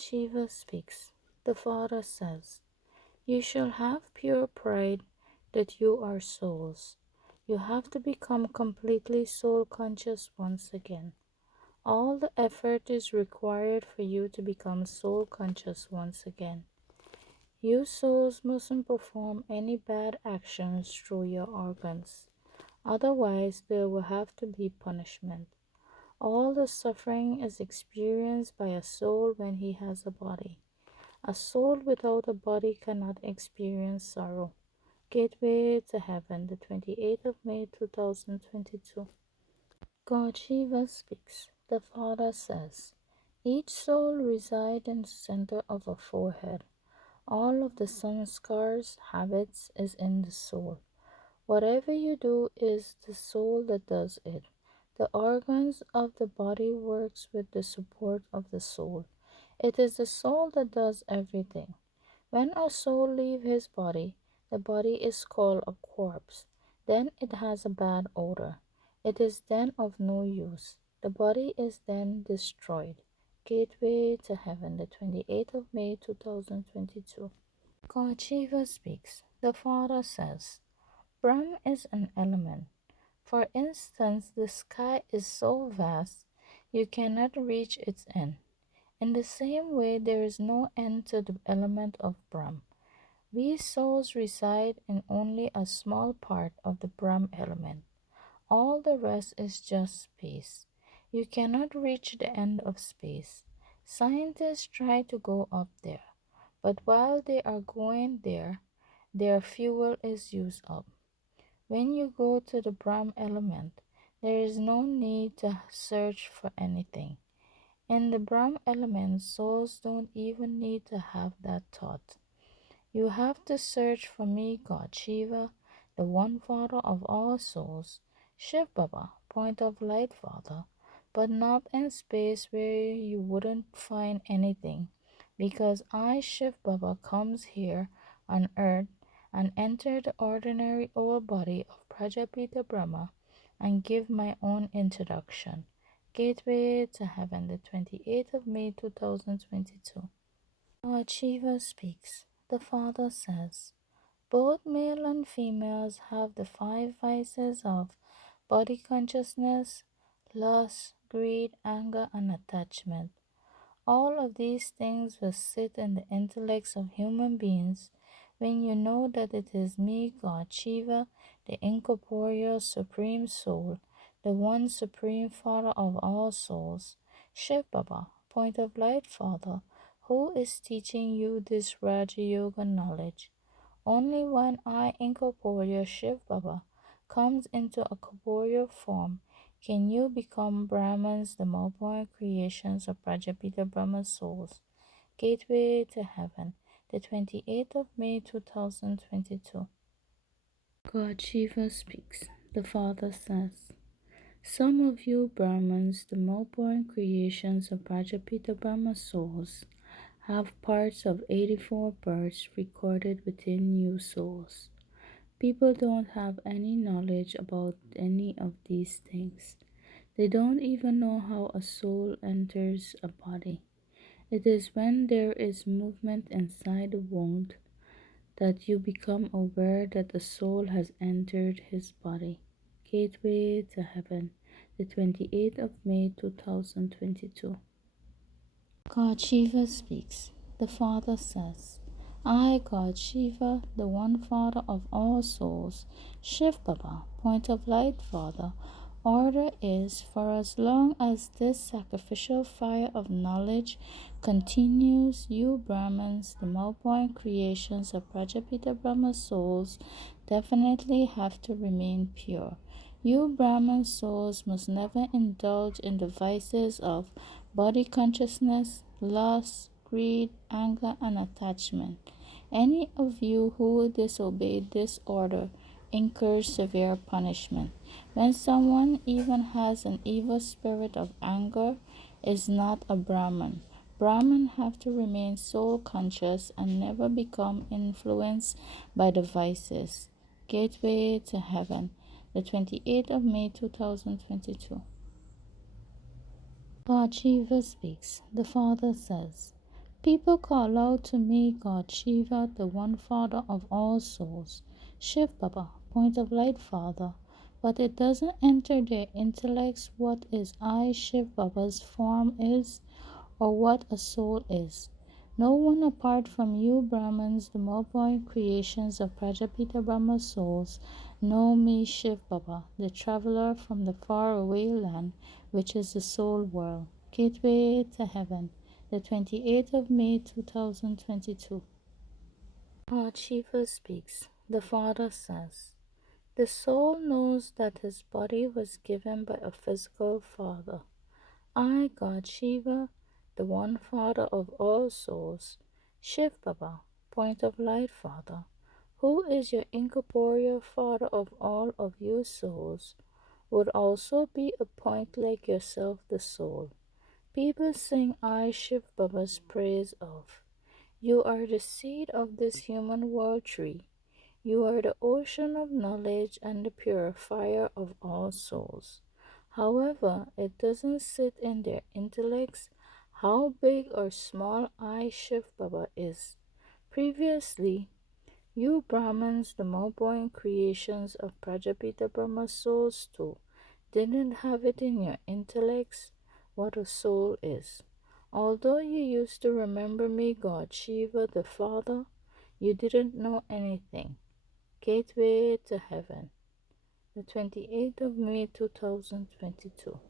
God Shiva speaks. The Father says, "You shall have pure pride that you are souls. You have to become completely soul conscious once again. All the effort is required for you to become soul conscious once again. You souls mustn't perform any bad actions through your organs. Otherwise, there will have to be punishment. All the suffering is experienced by a soul when he has a body. A soul without a body cannot experience sorrow." Gateway to Heaven, the 28th of May 2022. God Shiva speaks. The Father says, "Each soul resides in the center of a forehead. All of the sanskars, habits, is in the soul. Whatever you do is the soul that does it. The organs of the body works with the support of the soul. It is the soul that does everything. When a soul leaves his body, the body is called a corpse. Then it has a bad odor. It is then of no use. The body is then destroyed." Gateway to Heaven, the 28th of May 2022. God Shiva speaks. The Father says, "Brahm is an element. For instance, the sky is so vast you cannot reach its end. In the same way, there is no end to the element of Brahm. We souls reside in only a small part of the Brahm element. All the rest is just space. You cannot reach the end of space. Scientists try to go up there, but while they are going there, their fuel is used up. When you go to the Brahm element, there is no need to search for anything. In the Brahm element, souls don't even need to have that thought. You have to search for me, God Shiva, the one Father of all souls, Shiv Baba, point of light Father, but not in space where you wouldn't find anything, because I, Shiv Baba, comes here on earth and enter the ordinary old body of Prajapita Brahma and give my own introduction. Gateway to Heaven, the 28th of May 2022. God Shiva speaks. The Father says, "Both male and females have the five vices of body consciousness, lust, greed, anger, and attachment. All of these things will sit in the intellects of human beings when you know that it is me, God Shiva, the incorporeal Supreme Soul, the one Supreme Father of all souls, Shiv Baba, point of light Father, who is teaching you this Raja Yoga knowledge. Only when I, incorporeal Shiv Baba, comes into a corporeal form can you become Brahmins, the multiple creations of Prajapita Brahma souls." Gateway to Heaven, the 28th of May 2022. God Shiva speaks. The Father says, "Some of you Brahmins, the multiple creations of Prajapita Brahma souls, have parts of 84 births recorded within you souls. People don't have any knowledge about any of these things. They don't even know how a soul enters a body. It is when there is movement inside the wound that you become aware that the soul has entered his body." Gateway to Heaven, the 28th of May 2022. God Shiva speaks. The Father says, "I, God Shiva, the one Father of all souls, Shiv Baba, point of light Father, order is for as long as this sacrificial fire of knowledge continues, you Brahmins, the multiple creations of Prajapita Brahma souls, definitely have to remain pure. You Brahman souls must never indulge in the vices of body consciousness, lust, greed, anger, and attachment. Any of you who disobey this order incurs severe punishment. When someone even has an evil spirit of anger, is not a Brahman. Brahman have to remain soul conscious and never become influenced by the vices." Gateway to Heaven, the 28th of May 2022. God Shiva speaks. The Father says, People call out to me God Shiva, the one father of all souls, Shiv Baba, point of light father, but it doesn't enter their intellects what is I, Shiv Baba's form is, or what a soul is. No one apart from you Brahmins, the mobile creations of Prajapita Brahma souls, know me Shiv Baba, the traveler from the faraway land, which is the soul world, gateway to heaven, the 28th of May 2022. God Shiva speaks. The Father says, the soul knows that his body was given by a physical father. I, God Shiva, the one Father of all souls, Shiv Baba, point of light Father, who is your incorporeal Father of all of you souls, would also be a point like yourself, the soul. People sing I, Shiv Baba's praise of. You are the seed of this human world tree. You are the ocean of knowledge and the purifier of all souls. However, it doesn't sit in their intellects how big or small I Shiv Baba is. Previously, you Brahmins, the more creations of Prajapita Brahma souls too, didn't have it in your intellects what a soul is. Although you used to remember me, God Shiva the Father, you didn't know anything. Gateway to Heaven, the 28th of May 2022.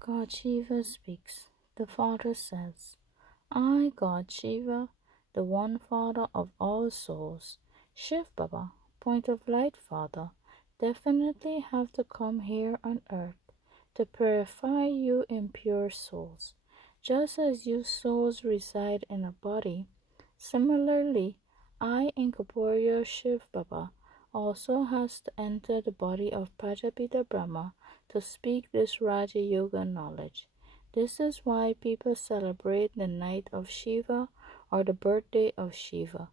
God Shiva speaks. The Father says, I, God Shiva, the one Father of all souls, Shiv Baba, point of light Father, definitely have to come here on earth to purify you impure souls. Just as you souls reside in a body, similarly, I, incorporeal Shiv Baba, also has to enter the body of Prajapita Brahma to speak this Raja Yoga knowledge. This is why people celebrate the night of Shiva or the birthday of Shiva.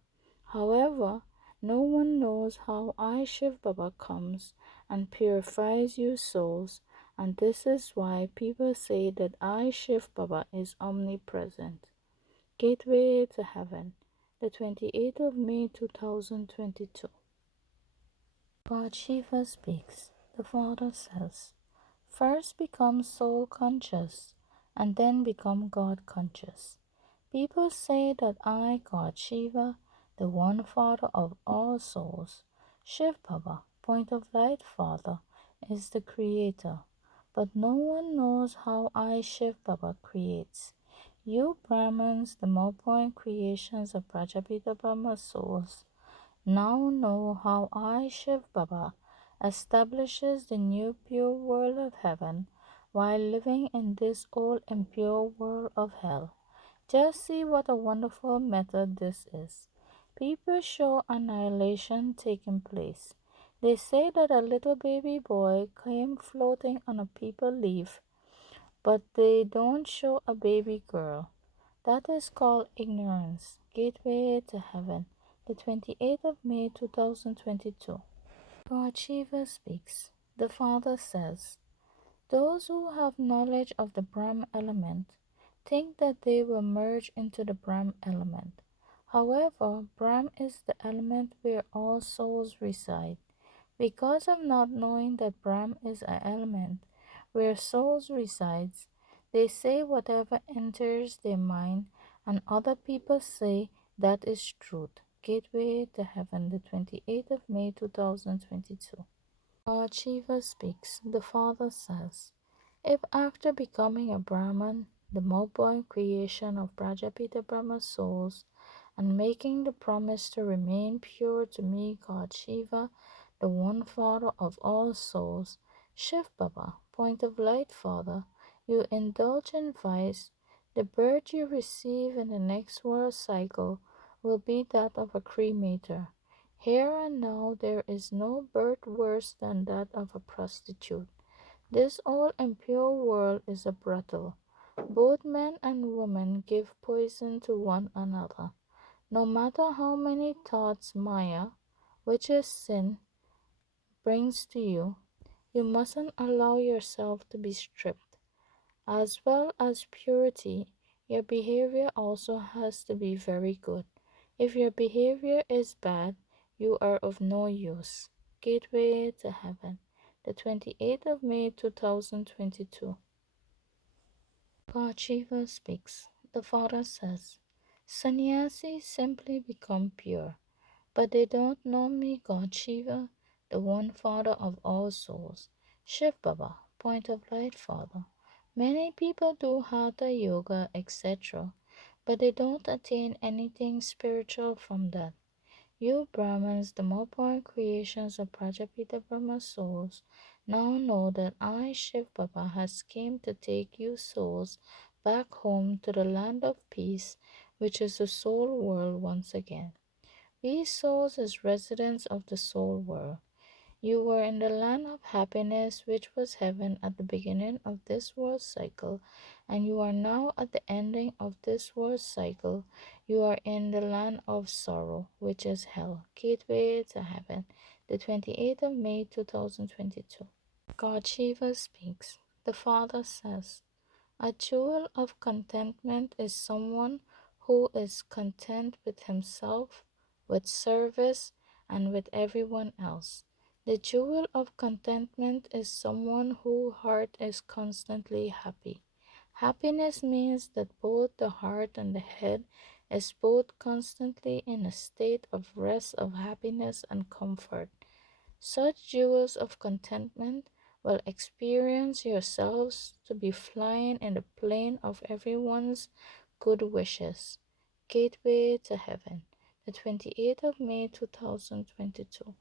However, no one knows how I Shiv Baba comes and purifies you souls, and this is why people say that I Shiv Baba is omnipresent. Gateway to Heaven, the 28th of May 2022. God Shiva speaks. The Father says, first become soul conscious and then become God conscious. People say that I, God Shiva, the one Father of all souls, Shiv Baba, point of light Father, is the creator. But no one knows how I, Shiv Baba, creates. You Brahmins, the more creations of Prajapita Brahma souls, now know how I, Shiv Baba, establishes the new pure world of heaven while living in this old impure world of hell. Just see what a wonderful method this is. People show annihilation taking place. They say that a little baby boy came floating on a paper leaf, but they don't show a baby girl. That is called ignorance. Gateway to Heaven, the 28th of May 2022. God Shiva speaks. The Father says, those who have knowledge of the Brahm element think that they will merge into the Brahm element. However, Brahm is the element where all souls reside. Because of not knowing that Brahm is an element where souls resides, they say whatever enters their mind, and other people say that is truth. Gateway to Heaven, the 28th of May 2022. God Shiva speaks. The Father says, if after becoming a Brahman, the mobile creation of Prajapita Brahma souls, and making the promise to remain pure to me, God Shiva, the one Father of all souls, Shiv Baba, point of light Father, you indulge in vice, the birth you receive in the next world cycle will be that of a cremator. Here and now there is no birth worse than that of a prostitute. This old impure world is a brothel. Both men and women give poison to one another. No matter how many thoughts Maya, which is sin, brings to you, you mustn't allow yourself to be stripped. As well as purity, your behavior also has to be very good. If your behavior is bad, you are of no use. Gateway to Heaven, the 28th of May 2022. God Shiva speaks. The Father says, Sannyasis simply become pure, but they don't know me, God Shiva, the one Father of all souls. Shiv Baba, point of light Father. Many people do Hatha Yoga, etc., but they don't attain anything spiritual from that. You Brahmins, the more creations of Prajapita Brahma souls, now know that I, Shiv Baba, has came to take you souls back home to the land of peace, which is the soul world once again. We souls as residents of the soul world. You were in the land of happiness, which was heaven at the beginning of this world cycle, and you are now at the ending of this world cycle. You are in the land of sorrow, which is hell. Gateway to Heaven, the 28th of May 2022. God Shiva speaks. The Father says, a jewel of contentment is someone who is content with himself, with service, and with everyone else. The jewel of contentment is someone whose heart is constantly happy. Happiness means that both the heart and the head is both constantly in a state of rest, of happiness and comfort. Such jewels of contentment will experience yourselves to be flying in the plane of everyone's good wishes. Gateway to Heaven, the 28th of May 2022.